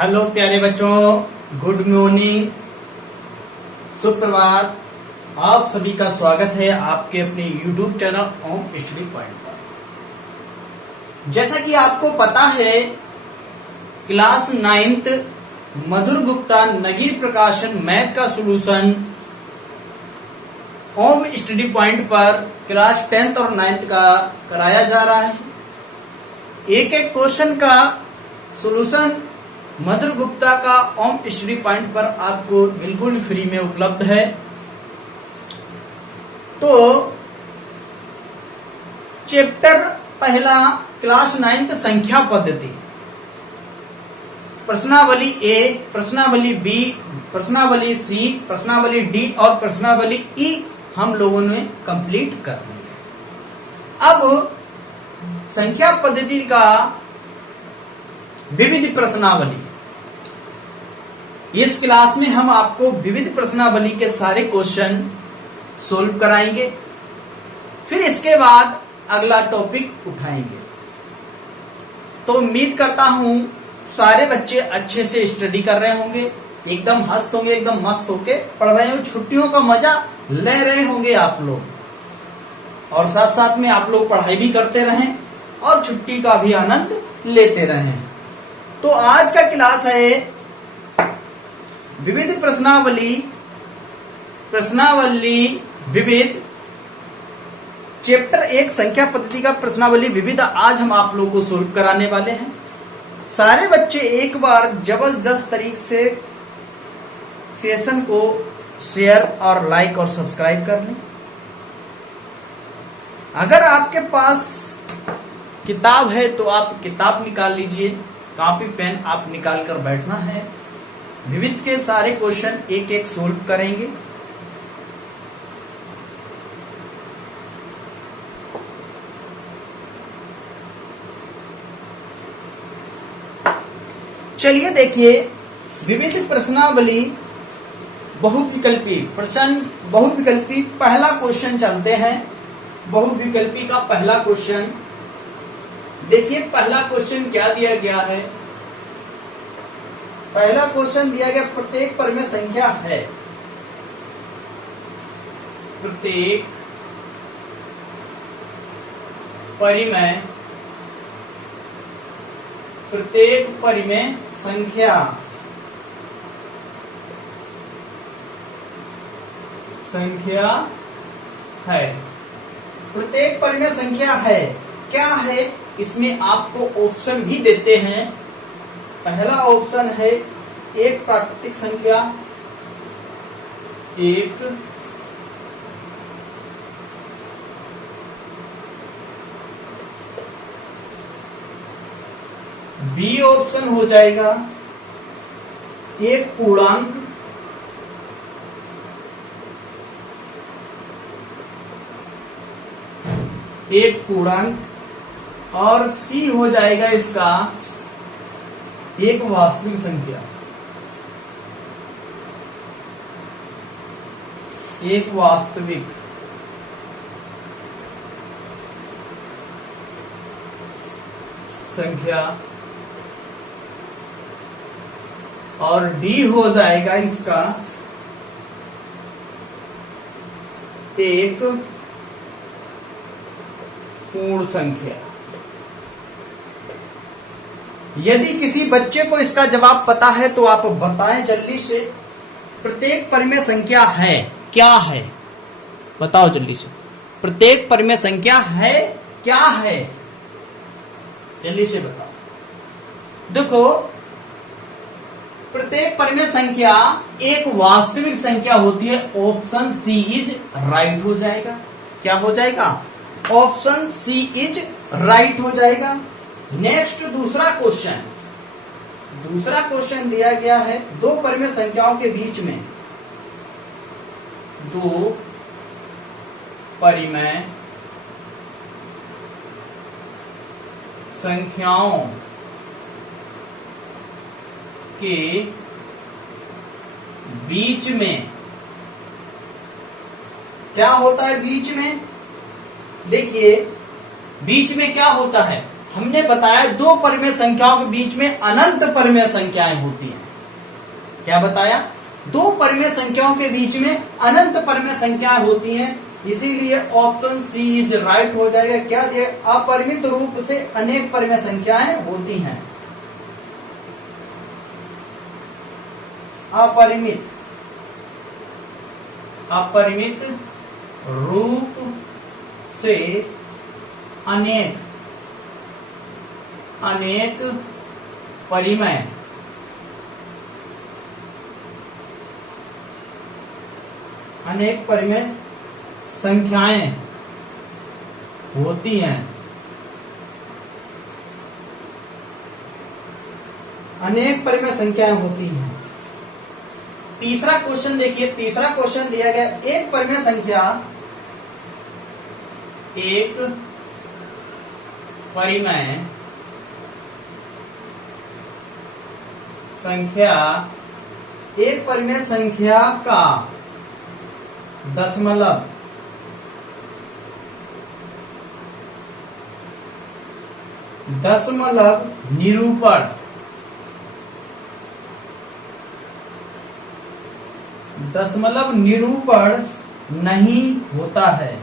Hello प्यारे बच्चों, good morning, सुप्रभात। आप सभी का स्वागत है आपके अपने YouTube चैनल ओम स्टडी पॉइंट पर। जैसा कि आपको पता है, क्लास 9th मधुर गुप्ता नगीर प्रकाशन मैथ का सॉल्यूशन ओम स्टडी पॉइंट पर क्लास 10th और 9th का कराया जा रहा है। एक एक क्वेश्चन का सॉल्यूशन मधुर गुप्ता का ओम स्टडी पॉइंट पर आपको बिल्कुल फ्री में उपलब्ध है। तो चैप्टर पहला क्लास 9th संख्या पद्धति, प्रश्नावली ए, प्रश्नावली बी, प्रश्नावली सी, प्रश्नावली डी और प्रश्नावली ई हम लोगों ने कंप्लीट कर ली है। अब संख्या पद्धति का विविध प्रश्नावली, इस क्लास में हम आपको विविध प्रश्नावली के सारे क्वेश्चन सोल्व कराएंगे। फिर इसके बाद अगला टॉपिक उठाएंगे। तो उम्मीद करता हूं सारे बच्चे अच्छे से स्टडी कर रहे होंगे, एकदम हंस होंगे, एकदम मस्त होके पढ़ रहे होंगे, छुट्टियों का मजा ले रहे होंगे आप लोग, और साथ साथ में आप लोग पढ़ाई भी करते रहें और छुट्टी का भी आनंद लेते रहें। तो आज का क्लास है विविध प्रश्नावली, प्रश्नावली विविध, चैप्टर 1 संख्या पद्धति का प्रश्नावली विविध आज हम आप लोगों को सोल्व कराने वाले हैं। सारे बच्चे एक बार जबरदस्त तरीके से सेशन को शेयर और लाइक और सब्सक्राइब कर लें। अगर आपके पास किताब है तो आप किताब निकाल लीजिए, कॉपी पेन आप निकाल कर बैठना है। विविध के सारे क्वेश्चन एक एक सोल्व करेंगे। चलिए देखिए, विविध प्रश्नावली बहुविकल्पी प्रश्न, बहुविकल्पी पहला क्वेश्चन चलते हैं। बहुविकल्पी का पहला क्वेश्चन देखिए, पहला क्वेश्चन क्या दिया गया है। पहला क्वेश्चन दिया गया, प्रत्येक परिमेय संख्या है, प्रत्येक परिमेय, प्रत्येक परिमेय संख्या, संख्या है, प्रत्येक परिमेय संख्या है। क्या है, इसमें आपको ऑप्शन भी देते हैं। पहला ऑप्शन है एक प्राकृतिक संख्या, एक बी ऑप्शन हो जाएगा एक पूर्णांक, एक पूर्णांक, और सी हो जाएगा इसका एक वास्तविक संख्या, एक वास्तविक संख्या, और डी हो जाएगा इसका एक पूर्ण संख्या। यदि किसी बच्चे को इसका जवाब पता है तो आप बताएं जल्दी से। प्रत्येक परिमेय संख्या है, क्या है, बताओ जल्दी से। प्रत्येक परिमेय संख्या है, क्या है, जल्दी से बताओ। देखो, प्रत्येक परिमेय संख्या एक वास्तविक संख्या होती है। ऑप्शन सी इज राइट हो जाएगा। क्या हो जाएगा? ऑप्शन सी इज राइट हो जाएगा। नेक्स्ट दूसरा क्वेश्चन, दूसरा क्वेश्चन दिया गया है दो परिमेय संख्याओं के बीच में, दो परिमेय संख्याओं के बीच में क्या होता है? बीच में देखिए, बीच में क्या होता है? हमने बताया दो परिमेय संख्याओं के बीच में अनंत परिमेय संख्याएं होती हैं। क्या बताया? दो परिमेय संख्याओं के बीच में अनंत परिमेय संख्याएं होती हैं, इसीलिए ऑप्शन सी इज राइट हो जाएगा। क्या दिया? अपरिमित रूप से अनेक परिमेय संख्याएं होती हैं। अपरिमित रूप से अनेक परिमेय संख्याएं होती हैं। अनेक परिमेय संख्याएं होती हैं। तीसरा क्वेश्चन देखिए, तीसरा क्वेश्चन दिया गया एक परिमेय संख्या एक परिमेय संख्या का दशमलव निरूपण नहीं होता है,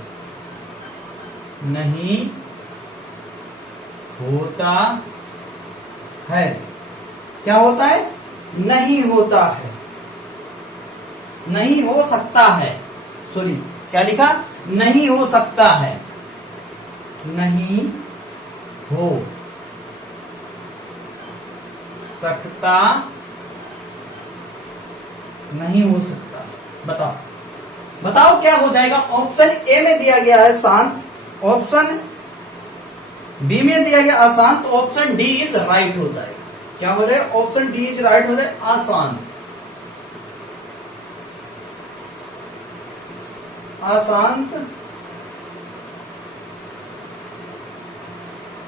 क्या होता है? नहीं होता है, नहीं हो सकता है। सॉरी, क्या लिखा? नहीं हो सकता है, नहीं हो सकता, नहीं हो सकता। बताओ क्या हो जाएगा? ऑप्शन ए में दिया गया है शांत, ऑप्शन बी में दिया गया अशांत, ऑप्शन डी इज राइट हो जाएगा। क्या हो जाएगा? ऑप्शन डी इज राइट हो जाएगा, अशांत।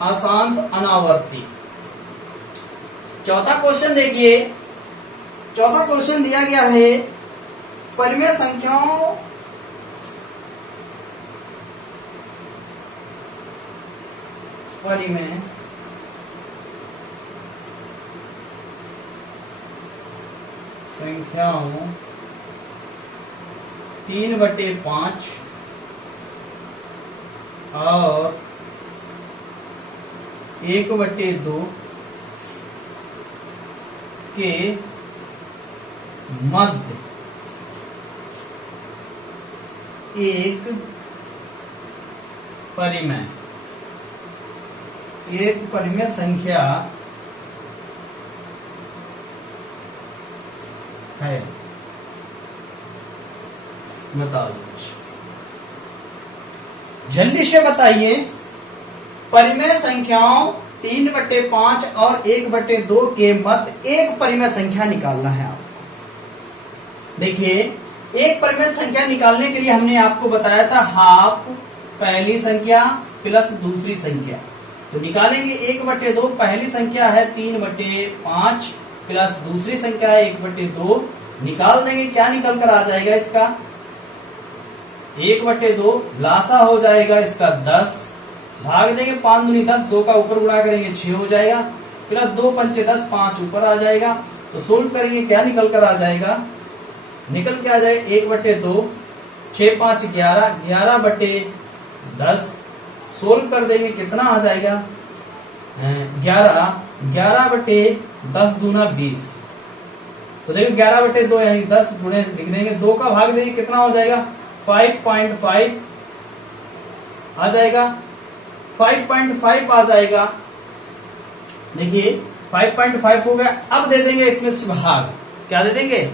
अशांत अनावर्ती। चौथा क्वेश्चन देखिए, चौथा क्वेश्चन दिया गया है परिमेय संख्याओं संख्याओं 3/5 और 1/2 के मध्य एक परिमेय संख्या है। बताओ जल्दी से बताइए। परिमेय संख्याओं 3/5 और 1/2 के मध्य एक परिमेय संख्या निकालना है आपको। देखिए, एक परिमेय संख्या निकालने के लिए हमने आपको बताया था हाफ पहली संख्या प्लस दूसरी संख्या। तो निकालेंगे 1/2, पहली संख्या है 3/5 प्लस दूसरी संख्या है 1/2, निकाल देंगे। क्या निकल कर आ जाएगा इसका? 1/2 लासा हो जाएगा इसका 10, भाग देंगे 5 दूनी 10, 2 का ऊपर गुणा करेंगे 6 हो जाएगा, प्लस 2 पंचे 10, 5 ऊपर आ जाएगा। तो सोल्व करेंगे, क्या निकल कर आ जाएगा? निकल के आ जाएगा 1/2, 6 5 11, 11/10। सोल्व कर देंगे, कितना आ जाएगा? 11, 11/10 दूना 20। तो देखो 11/2 यानी 10 गुणे लिख देंगे, 2 का भाग देंगे, कितना हो जाएगा? 5.5 आ जाएगा, 5.5 आ जाएगा। देखिए 5.5 हो गया। अब दे देंगे इसमें से भाग। क्या दे देंगे?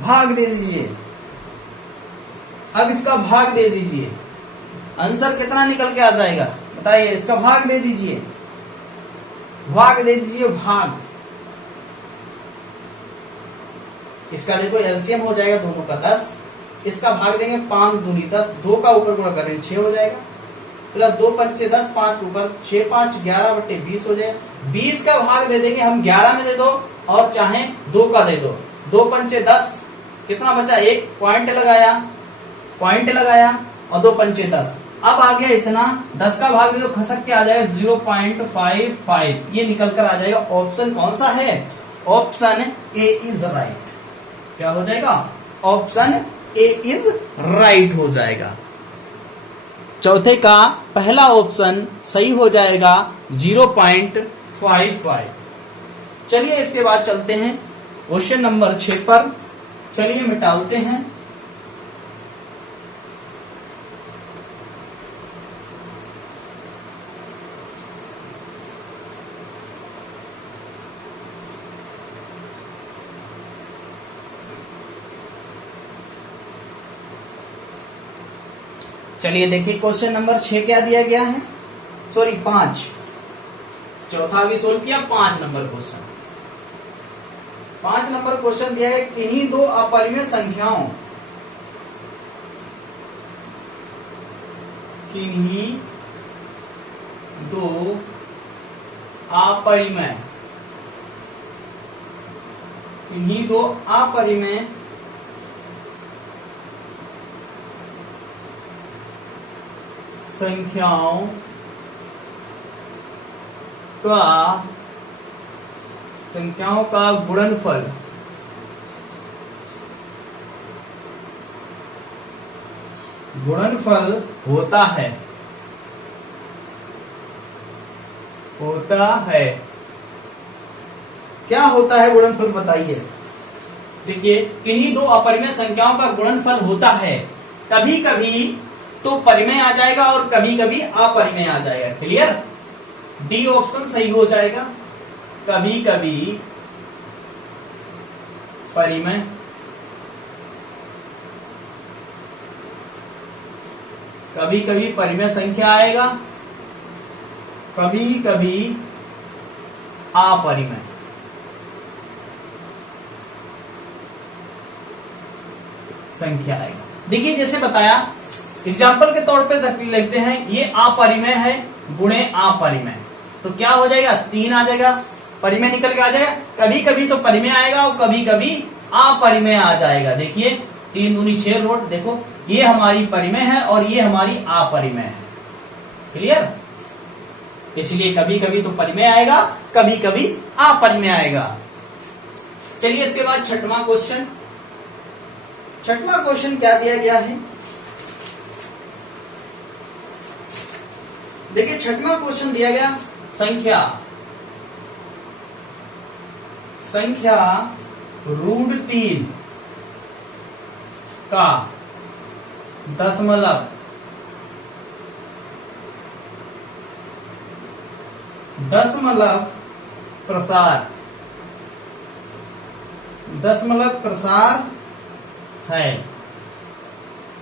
भाग दे दीजिए। अब इसका भाग दे दीजिए, आंसर कितना निकल के आ जाएगा? बताइए, इसका भाग दे दीजिए, भाग दे दीजिए, भाग। इसका देखो एलसीएम हो जाएगा दोनों का 10, इसका भाग देंगे 5 दूनी 10, 2 का ऊपर गुणा करेंगे 6 हो जाएगा, प्लस 2 पंचे 10, 5 ऊपर 6 5 11/20 हो जाएगा। 20 का भाग दे देंगे हम 11 में दे दो और चाहे 2 का दे दो, 2 पंचे 10, कितना बचा? 1 पॉइंट लगाया और 2 पंचे 10, अब आ गया इतना, 10 का भाग जो खसक के आ जाएगा 0.55, ये निकल कर आ जाएगा। ऑप्शन कौन सा है? Option A is right. क्या हो जाएगा? ऑप्शन ए इज राइट हो जाएगा। चौथे का पहला ऑप्शन सही हो जाएगा 0.55। चलिए इसके बाद चलते हैं क्वेश्चन नंबर 6 पर। चलिए मिटाते हैं। चलिए देखिए क्वेश्चन नंबर 6 क्या दिया गया है, सॉरी 5, चौथा भी सोल्व किया। 5 नंबर क्वेश्चन, 5 नंबर क्वेश्चन दिया है, किन्हीं दो अपरिमेय संख्याओं, किन्हीं दो अपरिमेय, किन्हीं दो अपरिमेय संख्याओं का गुणनफल होता है, क्या होता है गुणनफल बताइए। देखिए किन्हीं दो अपरिमेय संख्याओं का गुणनफल होता है, कभी कभी तो परिमेय आ जाएगा और कभी कभी अपरिमेय आ जाएगा। क्लियर? डी ऑप्शन सही हो जाएगा। कभी कभी परिमेय, कभी कभी परिमेय संख्या आएगा, कभी कभी अपरिमेय। संख्या आएगा। देखिए जैसे बताया, एग्जाम्पल के तौर पे लिखते हैं, ये अपरिमेय है गुणे अपरिमेय, तो क्या हो जाएगा? 3 आ जाएगा, परिमेय निकल के आ जाएगा। कभी कभी तो परिमेय आएगा और कभी कभी अपरिमेय आ जाएगा। देखिए 3 दूनी 6 रोट, देखो ये हमारी परिमेय है और ये हमारी अपरिमेय है। क्लियर? इसलिए कभी कभी तो परिमेय आएगा, कभी कभी अपरिमेय आएगा। चलिए इसके बाद छठवां क्वेश्चन। छठवां क्वेश्चन क्या दिया गया है? देखिए छठवां क्वेश्चन दिया गया, संख्या √3 का दशमलव प्रसार है,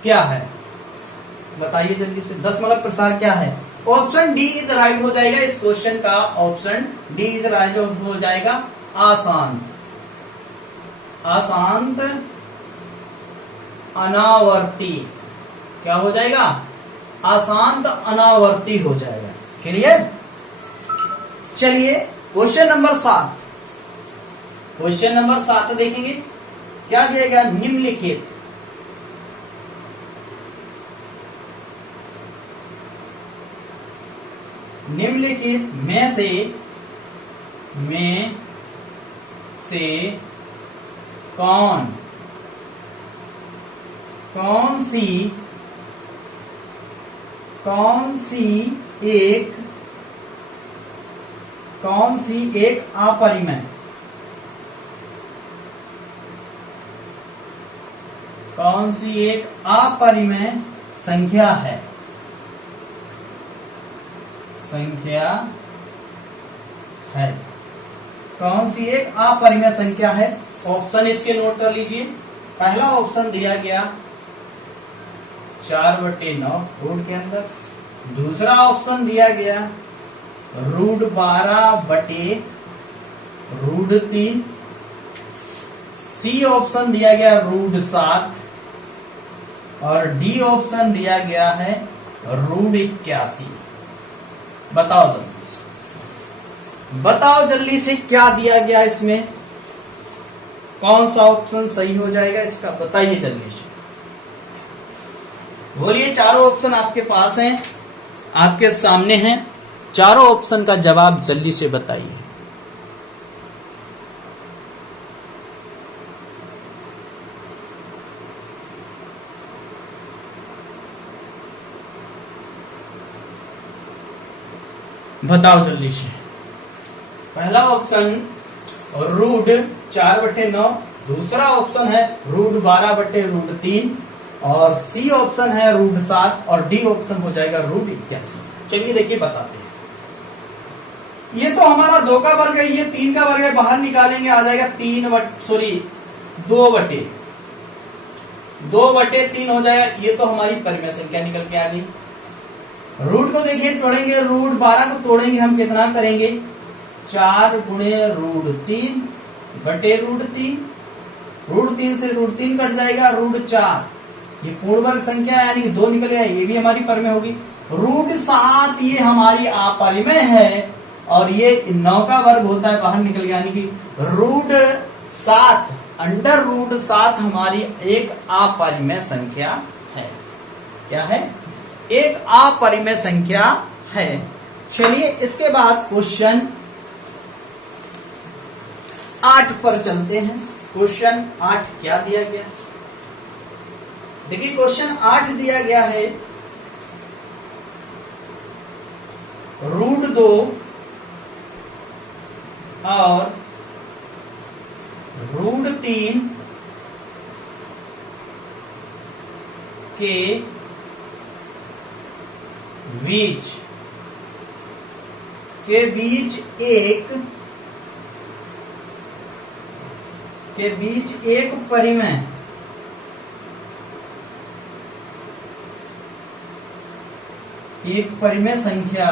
क्या है बताइए जल्दी से। दशमलव प्रसार क्या है? ऑप्शन डी इज राइट हो जाएगा इस क्वेश्चन का। ऑप्शन डी इज राइट हो जाएगा। अशांत अनावर्ती, क्या हो जाएगा? अशांत अनावर्ती हो जाएगा। क्लियर? चलिए क्वेश्चन नंबर 7, क्वेश्चन नंबर 7 देखेंगे क्या दिया गया। निम्नलिखित में से कौन सी एक अपरिमेय, कौन सी एक अपरिमेय संख्या है, कौन सी एक अपरिमेय संख्या है। ऑप्शन इसके नोट कर लीजिए। पहला ऑप्शन दिया गया 4/9 रूट के अंदर। दूसरा ऑप्शन दिया गया √12/√3। सी ऑप्शन दिया गया √7 और डी ऑप्शन दिया गया है √81। बताओ जल्दी से क्या दिया गया इसमें, कौन सा ऑप्शन सही हो जाएगा इसका, बताइए जल्दी से। बोलिए, चारों ऑप्शन आपके पास हैं, आपके सामने हैं। चारों ऑप्शन का जवाब जल्दी से बताइए। बताओ जल्दी से। पहला ऑप्शन रूट 4/9, दूसरा ऑप्शन है रूट 12/√3 और सी ऑप्शन है रूट 7 और डी ऑप्शन हो जाएगा रूट 81। चलिए देखिए बताते हैं। ये तो हमारा 2 का वर्ग है, ये 3 का वर्ग है, बाहर निकालेंगे आ जाएगा 2/3 हो जाएगा। ये तो हमारी परिमेय संख्या निकल के आ गई। रूट को देखिए तोड़ेंगे, रूट 12 को तोड़ेंगे हम, कितना करेंगे 4 गुणे √3 बटे √3। √3 से √3 कट जाएगा, √4 ये पूर्ण वर्ग संख्या यानी कि 2 निकल गया, ये भी हमारी परिमेय होगी। √7 ये हमारी अपरिमेय है और ये 9 का वर्ग होता है, बाहर निकल गया, यानी कि √7 अंडर √7 हमारी एक अपरिमेय संख्या है। क्या है? एक अपरिमेय संख्या है। चलिए इसके बाद क्वेश्चन 8 पर चलते हैं। क्वेश्चन 8 क्या दिया गया? देखिए क्वेश्चन 8 दिया गया है √2 और √3 के बीच एक परिमेय संख्या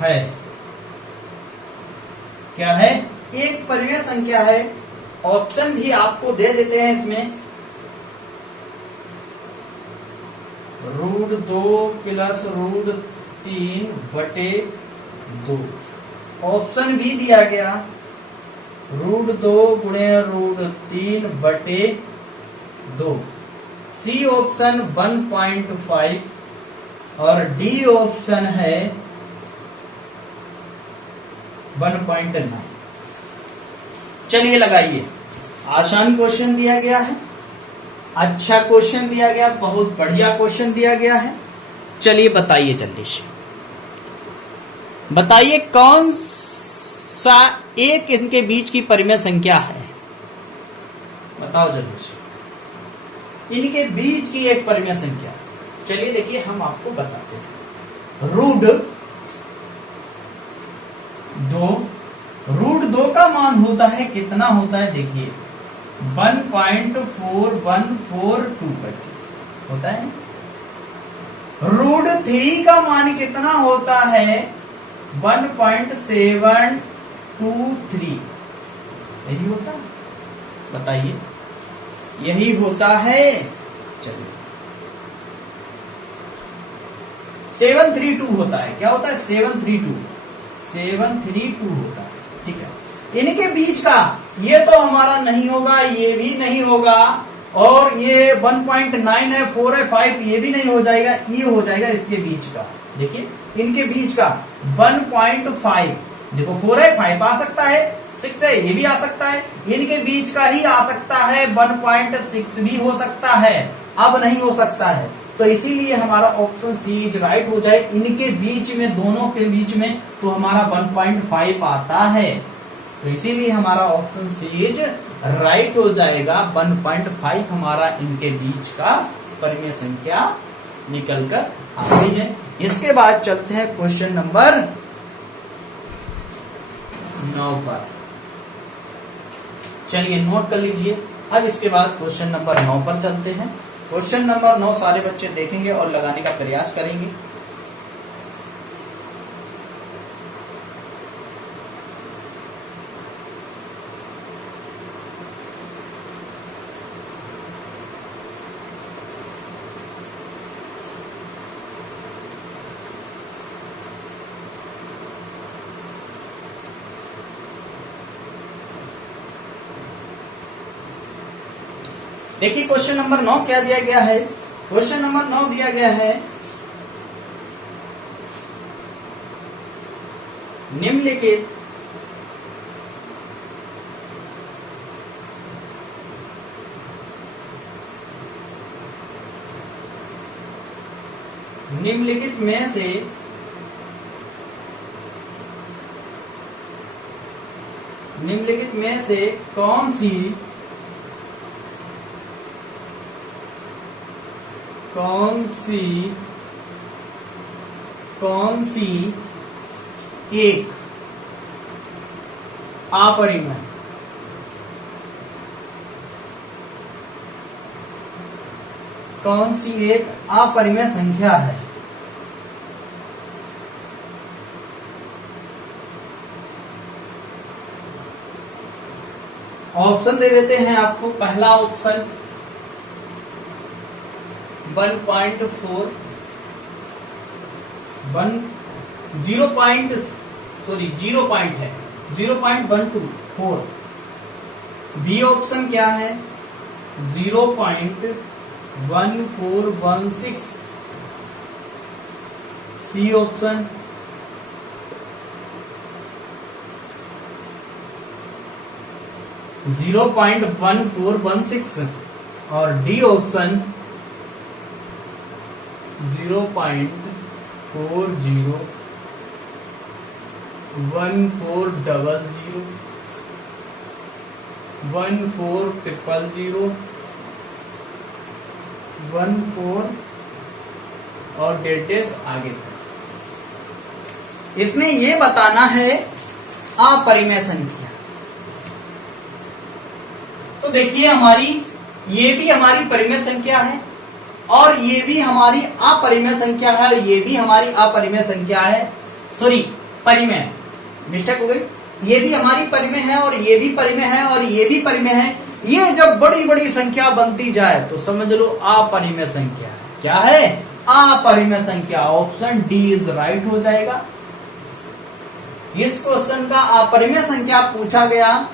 है। क्या है? एक परिमेय संख्या है। ऑप्शन भी आपको दे देते हैं इसमें, √2 प्लस √3/2। ऑप्शन भी दिया गया √2 गुणे √3/2। सी ऑप्शन 1.5 और डी ऑप्शन है 1.9। चलिए लगाइए। आसान क्वेश्चन दिया गया है, अच्छा क्वेश्चन दिया गया, बहुत बढ़िया क्वेश्चन दिया गया है। चलिए बताइए जल्दी से, बताइए कौन सा एक इनके बीच की परिमेय संख्या है? बताओ जल्दी से, इनके बीच की एक परिमेय संख्या। चलिए देखिए हम आपको बताते हैं। √2 का मान होता है, कितना होता है देखिए 1.4142 होता है। √3 का मान कितना होता है 1.723। यही होता है, बताइए यही होता है। चलिए 732 होता है। क्या होता है? 732 होता है। ठीक है, इनके बीच का ये तो हमारा नहीं होगा, ये भी नहीं होगा, और ये 1.9 है, 4 है, 5 ये भी नहीं हो जाएगा, ये हो जाएगा इसके बीच का। देखिए इनके बीच का 1.5, देखो 4 है, 5 आ सकता है, 6 है, ये भी आ सकता है, इनके बीच का ही आ सकता है, 1.6 भी हो सकता है, अब नहीं हो सकता है। तो इसीलिए हमारा ऑप्शन सी इज राइट हो जाए। इनके बीच में, दोनों के बीच में तो हमारा 1.5 आता है, तो इसीलिए हमारा ऑप्शन सी इज राइट हो जाएगा। 1.5 हमारा इनके बीच का परिमेय संख्या निकलकर आ गई है। इसके बाद चलते हैं क्वेश्चन नंबर 9 पर। चलिए नोट कर लीजिए। अब इसके बाद क्वेश्चन नंबर 9 पर चलते हैं। क्वेश्चन नंबर 9 सारे बच्चे देखेंगे और लगाने का प्रयास करेंगे। देखिए क्वेश्चन नंबर 9 क्या दिया गया है। क्वेश्चन नंबर 9 दिया गया है निम्नलिखित निम्नलिखित में से कौन सी एक अपरिमेय संख्या है। ऑप्शन दे देते हैं आपको। पहला ऑप्शन 1.4 0.124। बी ऑप्शन क्या है 0.1416। सी ऑप्शन 0.1416 और डी ऑप्शन 0.401400 14000 और डेटेस आगे तक। इसमें ये बताना है अपरिमेय संख्या। तो देखिए ये भी हमारी परिमेय संख्या है और ये भी हमारी अपरिमेय संख्या है, ये भी हमारी अपरिमेय संख्या है। सॉरी, परिमेय, मिस्टेक हो गई। ये भी हमारी परिमेय है और ये भी परिमेय है और ये भी परिमेय है। ये जब बड़ी बड़ी संख्या बनती जाए तो समझ लो अपरिमेय संख्या है। क्या है? अपरिमेय संख्या। ऑप्शन डी इज राइट हो जाएगा। इस क्वेश्चन का अपरिमेय संख्या पूछा गया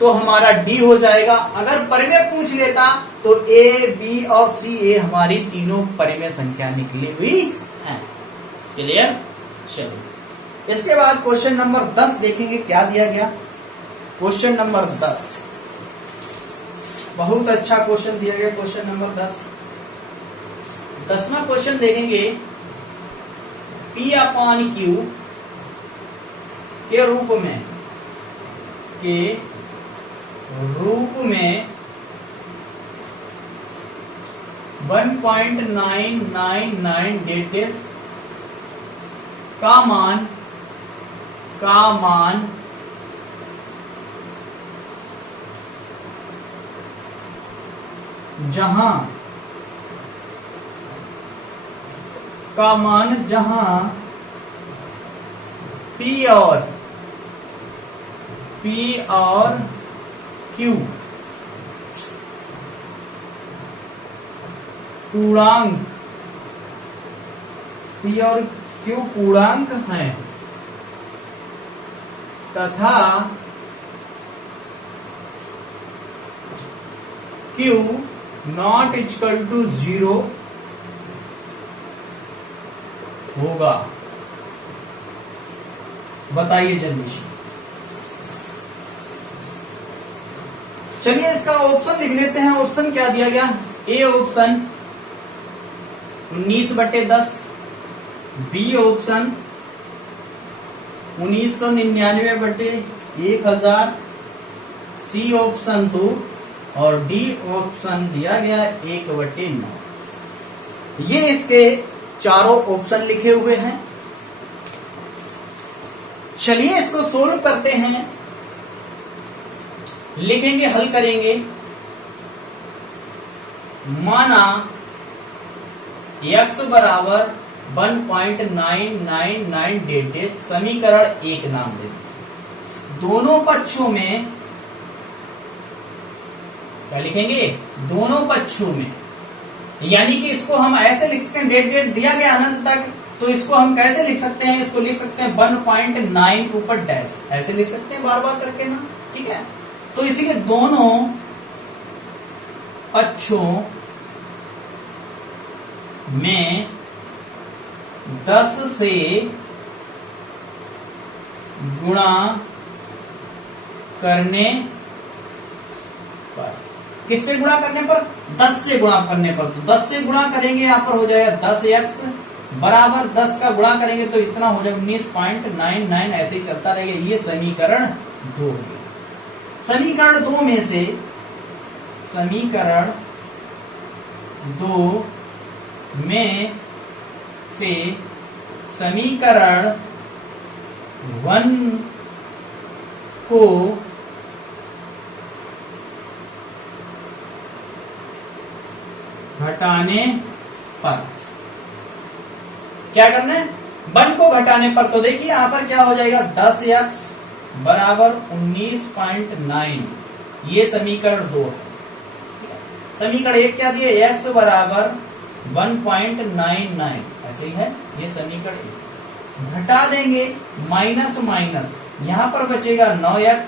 तो हमारा डी हो जाएगा। अगर परिमेय पूछ लेता तो ए, बी और सी, ए हमारी तीनों परिमेय संख्या निकली हुई है। क्लियर? चलिए इसके बाद क्वेश्चन नंबर 10 देखेंगे क्या दिया गया। क्वेश्चन नंबर 10 बहुत अच्छा क्वेश्चन दिया गया। क्वेश्चन नंबर 10वां क्वेश्चन देखेंगे। P/Q के रूप में 1.999 डेटेस का मान जहां P और Q पूर्णांक हैं तथा Q नॉट इक्वल टू 0 होगा। बताइए जल्दी से। चलिए इसका ऑप्शन लिख लेते हैं। ऑप्शन क्या दिया गया? A option 19/10, B option 1999/1000, C option 2 और डी ऑप्शन दिया गया 1/9। ये इसके चारों ऑप्शन लिखे हुए हैं। चलिए इसको सोल्व करते हैं। लिखेंगे, हल करेंगे। माना x बराबर 1.999 डेटेज, समीकरण 1 नाम देते हैं। दोनों पक्षों में क्या लिखेंगे? दोनों पक्षों में, यानी कि इसको हम ऐसे लिखते हैं, डेट दिया गया अनंत तक, तो इसको हम कैसे लिख सकते हैं? इसको लिख सकते हैं 1.9 ऊपर डैश, ऐसे लिख सकते हैं बार बार करके ना। ठीक है, तो इसीलिए दोनों पक्षों में 10 से गुणा करने पर, किससे गुणा करने पर? 10 से गुणा करने पर। तो 10 से गुणा करेंगे, यहां पर हो जाएगा 10x बराबर 10 का गुणा करेंगे तो इतना हो जाएगा 19.99, ऐसे ही चलता रहेगा। ये समीकरण 2 है। समीकरण 2 में से समीकरण 2 में से समीकरण 1 को घटाने पर क्या करना है? 1 को घटाने पर। तो देखिए यहां पर क्या हो जाएगा, 10x बराबर 19.9, ये समीकरण 2 है। समीकरण 1 क्या दिया, x बराबर 1.99, ऐसे ही है ये समीकरण 1। घटा देंगे माइनस माइनस, यहां पर बचेगा 9x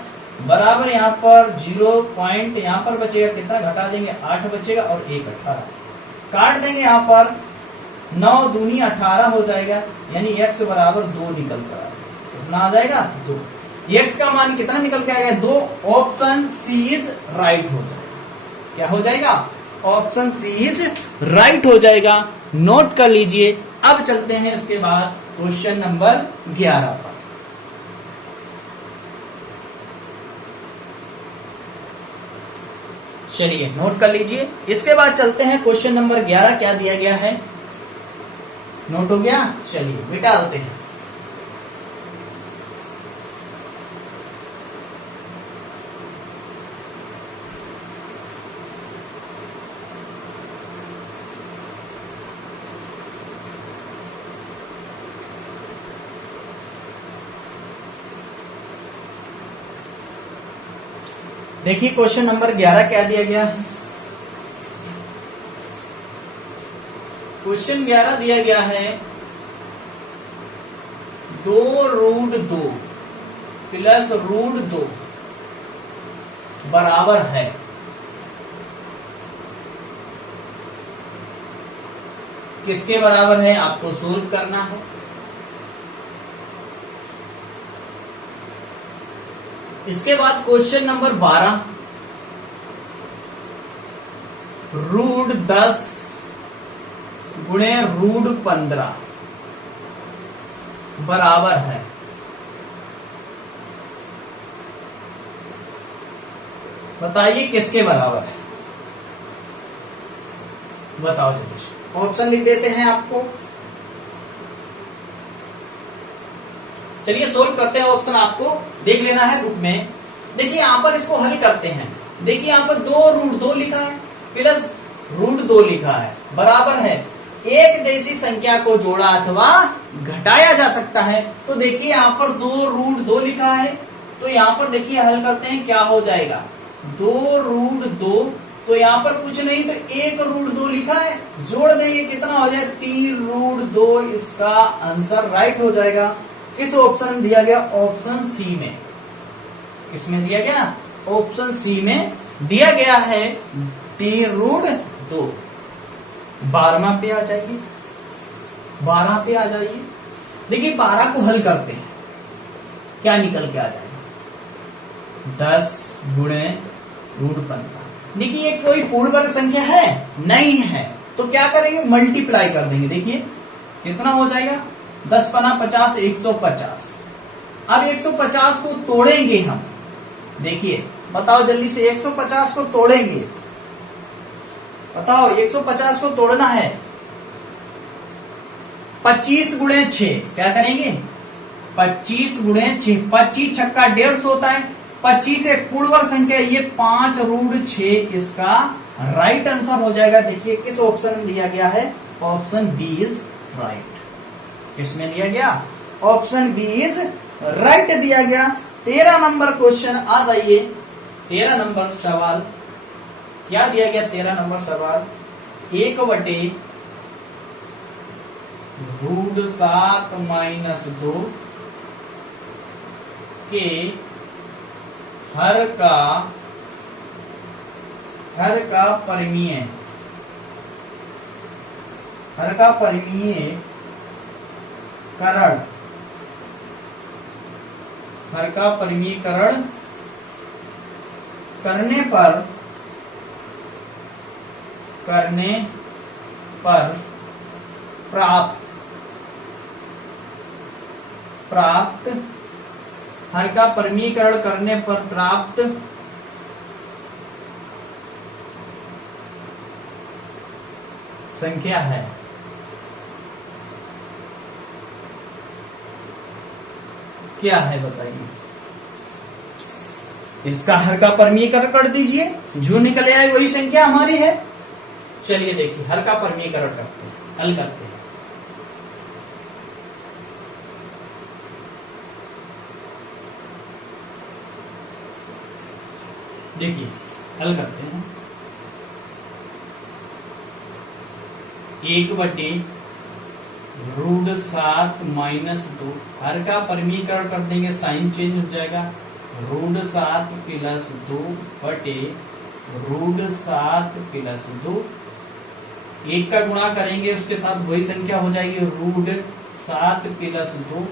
बराबर यहां पर 0 पॉइंट, यहां पर बचेगा कितना, घटा देंगे 8 बचेगा और 1 18, काट देंगे यहां पर 9 दूनी 18 हो जाएगा, यानी x बराबर 2 निकल कर आएगा। कितना आ जाएगा, 2। x का मान कितना निकल के आएगा, 2। ऑप्शन सी इज राइट हो जाएगा। क्या हो जाएगा, ऑप्शन सी इज राइट हो जाएगा। नोट कर लीजिए। अब चलते हैं इसके बाद क्वेश्चन नंबर 11 पर। चलिए नोट कर लीजिए। इसके बाद चलते हैं क्वेश्चन नंबर 11, क्या दिया गया है, नोट हो गया। चलिए मिटा देते हैं। देखिए क्वेश्चन नंबर 11 क्या दिया गया है। क्वेश्चन 11 दिया गया है 2√2 प्लस √2 बराबर है, किसके बराबर है, आपको सोल्व करना है। इसके बाद क्वेश्चन नंबर 12, √10 गुणे √15 बराबर है, बताइए किसके बराबर है, बताओ जल्दी। ऑप्शन लिख देते हैं आपको। चलिए सोल्व करते हैं। ऑप्शन आपको देख लेना है बुक में। देखिए यहां पर इसको हल करते हैं। देखिए यहां पर 2√2 लिखा है प्लस √2 लिखा है, बराबर है। एक जैसी संख्या को जोड़ा अथवा घटाया जा सकता है। तो देखिए यहां पर 2√2 लिखा है, तो यहां पर देखिए हल करते हैं, क्या हो जाएगा, 2√2, तो यहां पर कुछ नहीं तो 1√2 लिखा है, जोड़ देंगे कितना हो जाए, 3√2। इसका आंसर राइट हो जाएगा। किस ऑप्शन में दिया गया, ऑप्शन सी में। किसमें दिया गया, ऑप्शन सी में दिया गया है 3√2। 12वां पे आ जाइए, 12 पे आ जाइए। देखिए 12 को हल करते हैं, क्या निकल के आ जाएगा, 10 गुणे √15। देखिए ये कोई पूर्ण वर्ग संख्या है नहीं है, तो क्या करेंगे, मल्टीप्लाई कर देंगे। देखिए कितना हो जाएगा, 10 पना 50, 150। अब 150 को तोड़ेंगे हम। देखिए बताओ जल्दी से, 150 को तोड़ेंगे, बताओ 150 को तोड़ना है। 25 गुणे 6, क्या करेंगे, 25 गुणे 6, 25 छक्का 150 होता है। 25 एक पूर्ण वर्ग संख्या, ये 5√6 इसका राइट आंसर हो जाएगा। देखिए किस ऑप्शन में दिया गया है, ऑप्शन बी इज राइट। किसमें दिया गया, ऑप्शन बी इज राइट दिया गया। 13 नंबर क्वेश्चन आ जाइए। 13 नंबर सवाल क्या दिया गया, 13 नंबर सवाल, 1/√7 - 2 के हर का हर का परिमीय करण, हर का परिमीयकरण करने पर प्राप्त हर का परिमीयकरण करने पर प्राप्त संख्या है। क्या है बताइए? इसका हर का परिमीयकरण कर दीजिए, जो निकले आए वही संख्या हमारी है। चलिए देखिए, हर का परिमीयकरण करते हैं, हल करते हैं। देखिए हल करते हैं। 1/√7 - 2, हर का परिमीयकरण कर देंगे, साइन चेंज हो जाएगा। √7 + 2/√7 + 2, एक का गुणा करेंगे उसके साथ वही संख्या हो जाएगी √7 + 2।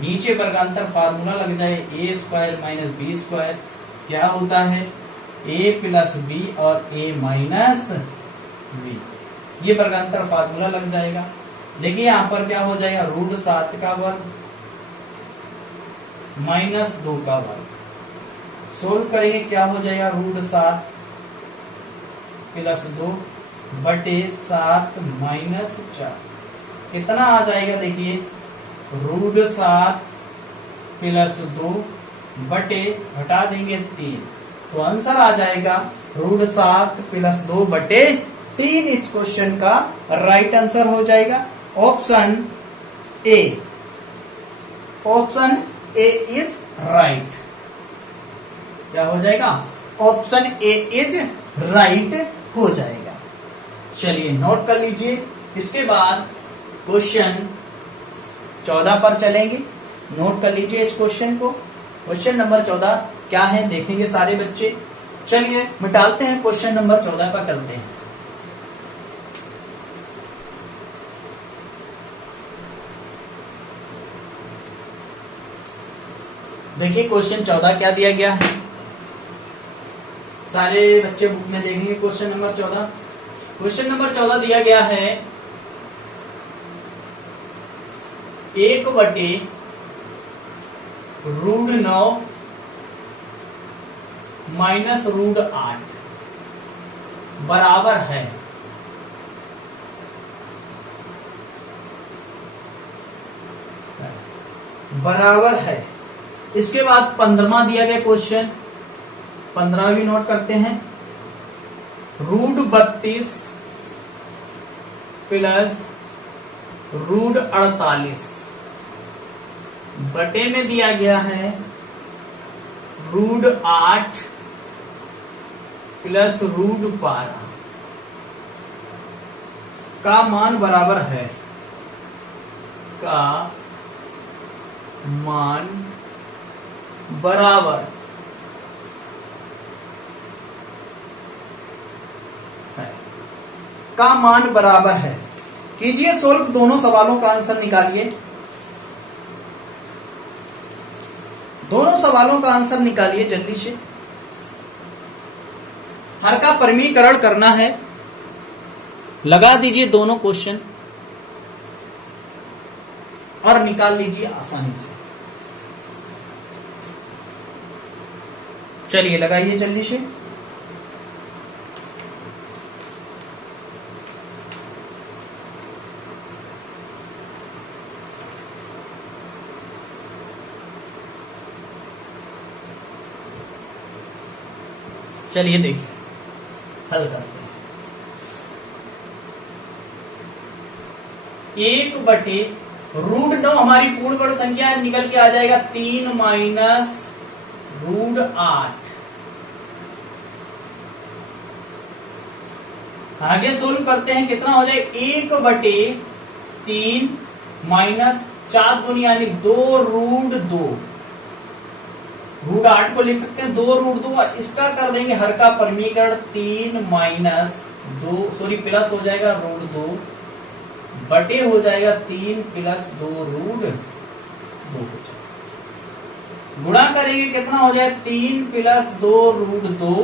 नीचे वर्गांतर फार्मूला लग जाए, a² - b², क्या होता है? a + b और a - b, ये वर्गांतर फार्मूला लग जाएगा। देखिए यहां पर क्या हो जाएगा? √7 का वर्ग -2 का वर्ग। सोल्व करेंगे, क्या हो जाएगा? √7 + 2/7 - 4, कितना आ जाएगा? देखिए √7 + 2 बटे घटा देंगे 3, तो आंसर आ जाएगा √7 + 2/3। इस क्वेश्चन का राइट आंसर हो जाएगा option A. Option A is right. क्या हो जाएगा? ऑप्शन ए इज राइट हो जाएगा। चलिए नोट कर लीजिए। इसके बाद क्वेश्चन 14 पर चलेंगे। नोट कर लीजिए इस क्वेश्चन को। क्वेश्चन नंबर 14 क्या है देखेंगे सारे बच्चे। चलिए मिटाते हैं, क्वेश्चन नंबर 14 पर चलते हैं। देखिए क्वेश्चन 14 क्या दिया गया है, सारे बच्चे बुक में देखेंगे। क्वेश्चन नंबर 14, क्वेश्चन नंबर 14 दिया गया है 1/√9 -√8 बराबर है इसके बाद 15वां दिया गया क्वेश्चन, 15 भी नोट करते हैं। √32 + √48 बटे में दिया गया है √8 + √12 का मान बराबर है, का मान बराबर है, का मान बराबर है। कीजिए सोल्व, दोनों सवालों का आंसर निकालिए। दोनों सवालों का आंसर निकालिए जल्दी से। हर का परिमीयकरण करना है, लगा दीजिए दोनों क्वेश्चन और निकाल लीजिए आसानी से। चलिए लगाइए जल्दी से। चलिए देखिए हल करते हैं। 1/√9 हमारी पूर्ण वर्ग संख्या है, निकल के आ जाएगा 3 - √8। आगे सोल्व करते हैं, कितना हो जाएगा? 1/3 - 4 दूनी यानी 2√2 रूट 8 को लिख सकते हैं 2√2, इसका कर देंगे हर का परमीकरण 3 माइनस 2 सॉरी प्लस हो जाएगा √2 बटे हो जाएगा 3 प्लस 2√2 गुणा करेंगे कितना हो जाए 3 प्लस 2√2,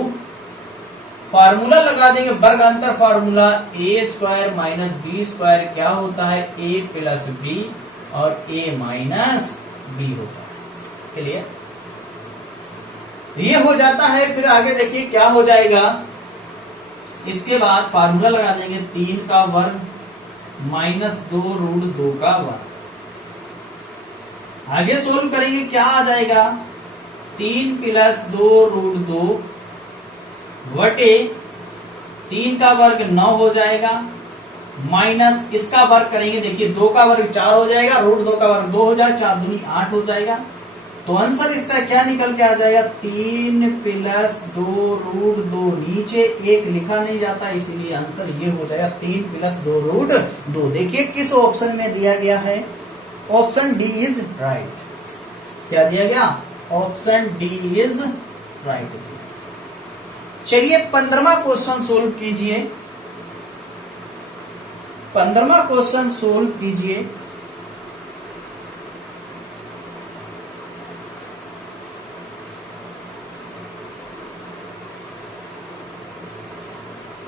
फार्मूला लगा देंगे वर्ग अंतर फार्मूला a² माइनस b² क्या होता है a प्लस b और a माइनस b होता है। क्लियर? ये हो जाता है। फिर आगे देखिए क्या हो जाएगा, इसके बाद फार्मूला लगा देंगे 3 का वर्ग माइनस 2√2 का वर्ग। आगे सोल्व करेंगे क्या आ जाएगा 3 प्लस 2√2 बटे 3 का वर्ग 9 हो जाएगा माइनस इसका वर्ग करेंगे, देखिए 2 का वर्ग 4 हो जाएगा, √2 का वर्ग 2 हो जाएगा, 4 दूनी 8 हो जाएगा। तो आंसर इसका क्या निकल के आ जाएगा 3 प्लस 2√2, नीचे 1 लिखा नहीं जाता इसीलिए आंसर ये हो जाएगा 3 प्लस 2√2। देखिए किस ऑप्शन में दिया गया है, ऑप्शन डी इज राइट। क्या दिया गया, ऑप्शन डी इज राइट। चलिए 15वां क्वेश्चन सोल्व कीजिए। 15वां क्वेश्चन सोल्व कीजिए।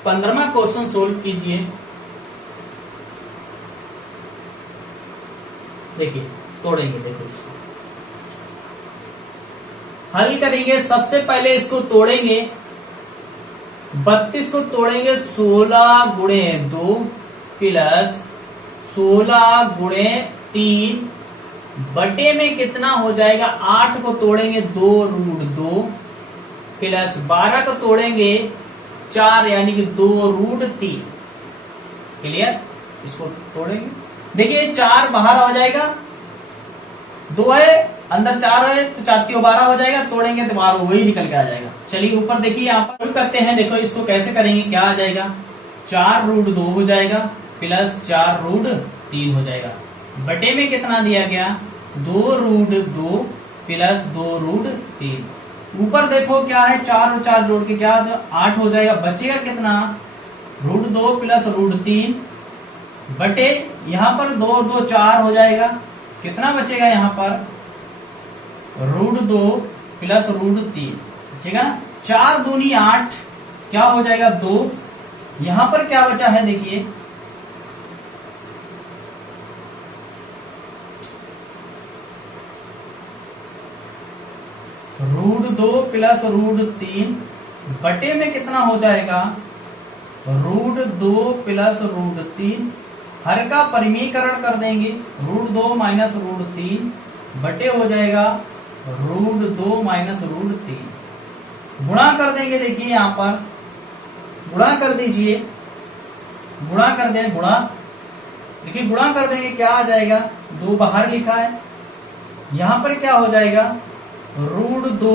पंद्रहवां क्वेश्चन सोल्व कीजिए। देखिए तोड़ेंगे, देखो इसको हल करेंगे। सबसे पहले इसको तोड़ेंगे, 32 को तोड़ेंगे 16 गुणे 2 प्लस 16 गुणे 3 बटे में कितना हो जाएगा 8 को तोड़ेंगे 2√2 प्लस 12 को तोड़ेंगे 4 यानी कि 2√3। क्लियर? इसको तोड़ेंगे, देखिए 4 बाहर आ जाएगा, 2 है अंदर 4 है तो 4 12 हो जाएगा, तोड़ेंगे तो बाहर वही निकल के आ जाएगा। चलिए ऊपर देखिए यहाँ पर करते हैं, देखो इसको कैसे करेंगे, क्या आ जाएगा 4√2 हो जाएगा प्लस 4√3 हो जाएगा बटे में कितना दिया गया 2√2 प्लस 2√3। ऊपर देखो क्या है 4 और 4 जोड़ के क्या 8 हो जाएगा, बचेगा कितना √2 प्लस √3 बटे यहां पर 2 और 2 4 हो जाएगा, कितना बचेगा यहां पर √2 प्लस √3 बचेगा ना, 4 दूनी 8 क्या हो जाएगा 2। यहां पर क्या बचा है देखिए √2 प्लस √3 बटे में कितना हो जाएगा √2 प्लस √3, हर का परिमीकरण कर देंगे √2 माइनस √3 बटे हो जाएगा √2 माइनस √3। गुणा कर देंगे, देखिए यहां पर गुणा कर दीजिए, गुणा कर दें, गुणा देखिए गुणा कर देंगे क्या आ जाएगा 2 बाहर लिखा है, यहां पर क्या हो जाएगा √2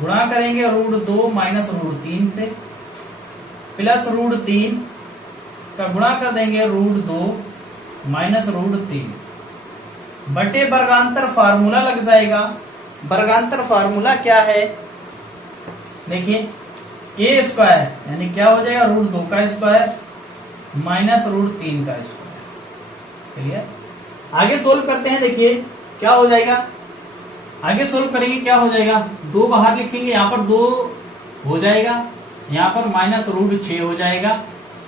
गुणा करेंगे √2 माइनस √3 से प्लस √3 का गुणा कर देंगे √2 माइनस √3 बटे वर्गांतर फार्मूला लग जाएगा। वर्गांतर फार्मूला क्या है देखिए a² यानी क्या हो जाएगा √2 का स्क्वायर माइनस √3 का स्क्वायर। क्लियर? आगे सोल्व करते हैं, देखिए क्या हो जाएगा, आगे सोल्व करेंगे क्या हो जाएगा 2 बाहर लिखेंगे, यहां पर 2 हो जाएगा, यहां पर माइनस √6 हो जाएगा,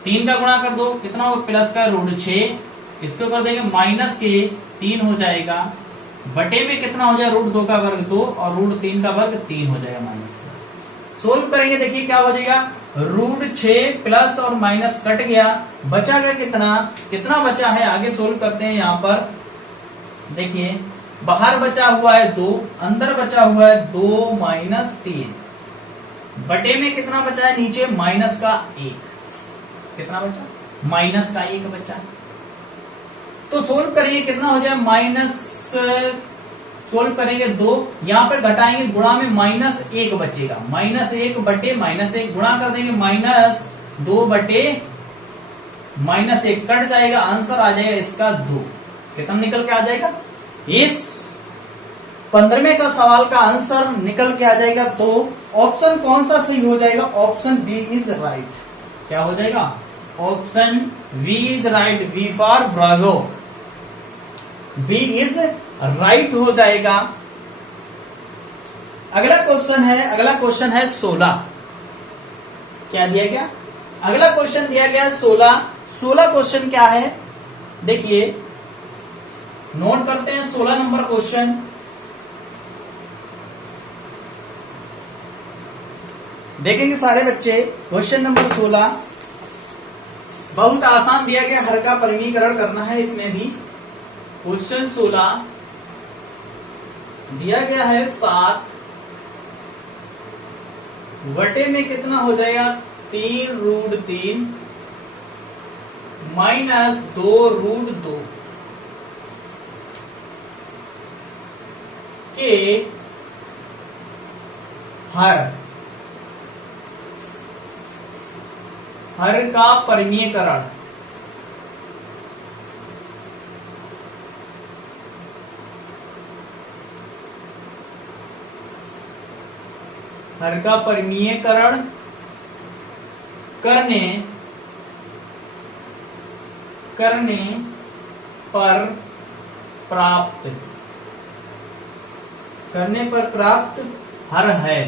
3 का गुणा कर दो कितना होगा प्लस का √6, इसको कर देंगे माइनस के 3 हो जाएगा बटे में कितना हो जाएगा √2 का वर्ग 2 और √3 का वर्ग 3 हो जाएगा माइनस का। सोल्व करेंगे, देखिए क्या हो जाएगा √6 प्लस और माइनस कट गया, बचा गया कितना, कितना बचा है आगे सोल्व करते हैं। यहां पर देखिए बाहर बचा हुआ है 2, अंदर बचा हुआ है 2 माइनस 3 बटे में कितना बचा है नीचे माइनस का 1, कितना बचा माइनस का 1 बचा। तो सोल्व करेंगे कितना हो जाए माइनस, सोल्व करेंगे 2, यहां पर घटाएंगे गुणा में -1 बचेगा, -1 बटे -1 गुणा कर देंगे -2 बटे -1 कट जाएगा, आंसर आ जाएगा इसका 2। कितना निकल के आ जाएगा, इस 15वें का सवाल का आंसर निकल के आ जाएगा। तो ऑप्शन कौन सा सही हो जाएगा? Option B is right. क्या हो जाएगा? Option B is right. B for bravo, B is right हो जाएगा। अगला क्वेश्चन है 16। क्या दिया गया? अगला क्वेश्चन दिया गया 16 क्वेश्चन क्या है देखिए, नोट करते हैं 16 नंबर क्वेश्चन। देखेंगे सारे बच्चे। क्वेश्चन नंबर 16 बहुत आसान दिया गया, हर का परिमीकरण करना है इसमें भी। क्वेश्चन 16 दिया गया है 7 बटे में कितना हो जाएगा? 3√3 माइनस 2√2 के हर का परिमीकरण। हर का परिमीकरण करने पर प्राप्त हर है।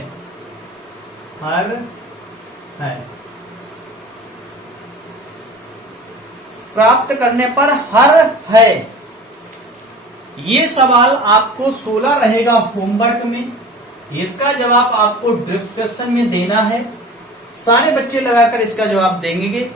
प्राप्त करने पर हर है। ये सवाल आपको 16 रहेगा होमवर्क में। इसका जवाब आपको डिस्क्रिप्शन में देना है। सारे बच्चे लगाकर इसका जवाब देंगे।